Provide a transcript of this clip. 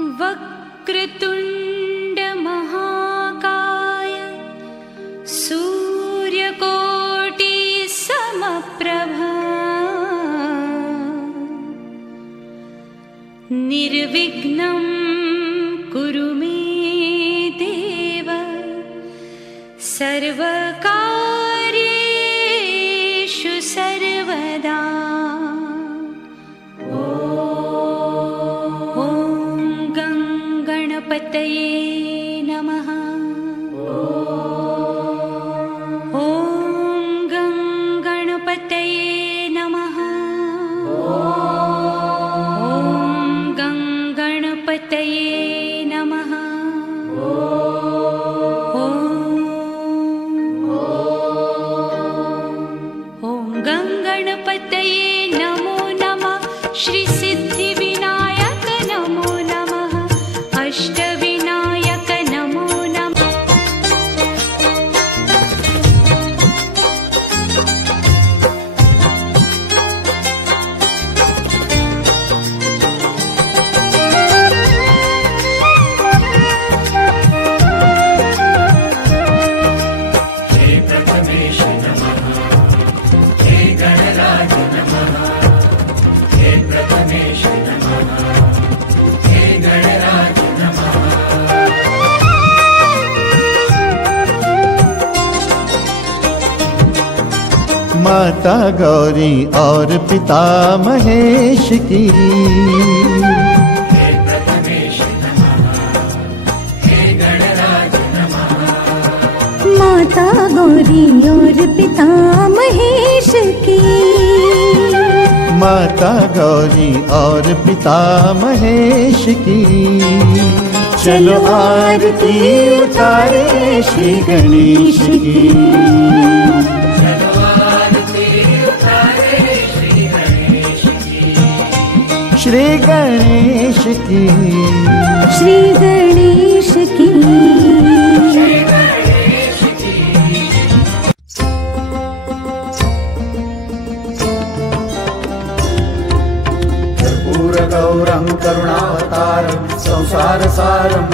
वक्रतुंड महाकाय सूर्यकोटि समप्रभा निर्विघ्नं कुरु मे देव सर्वकार्येषु सर्वदा। गणपतये नमः। ॐ गणपतये नमः। ॐ गणपतये नमः। ॐ गणपतये नमो नमः। श्री सिद्धिविनायक नमो नमः। अष्टविनायक नमो नमः। हे प्रथमेश नमः। हे गणराज नमः। हे प्रथमेश नमः। हे गणराज नमः। माता गौरी और पिता महेश की हे प्रथमेश नमः। हे गणराज नमः। माता गौरी और पिता महेश की। माता गौरी और पिता महेश की। चलो आरती उतारे श्री गणेश की। चलो आरती उतारे श्री गणेश की। श्री गणेश की। श्री गणेश की। श्री गणेश की। कर्पूरगौरं करुणावतारं संसारसारं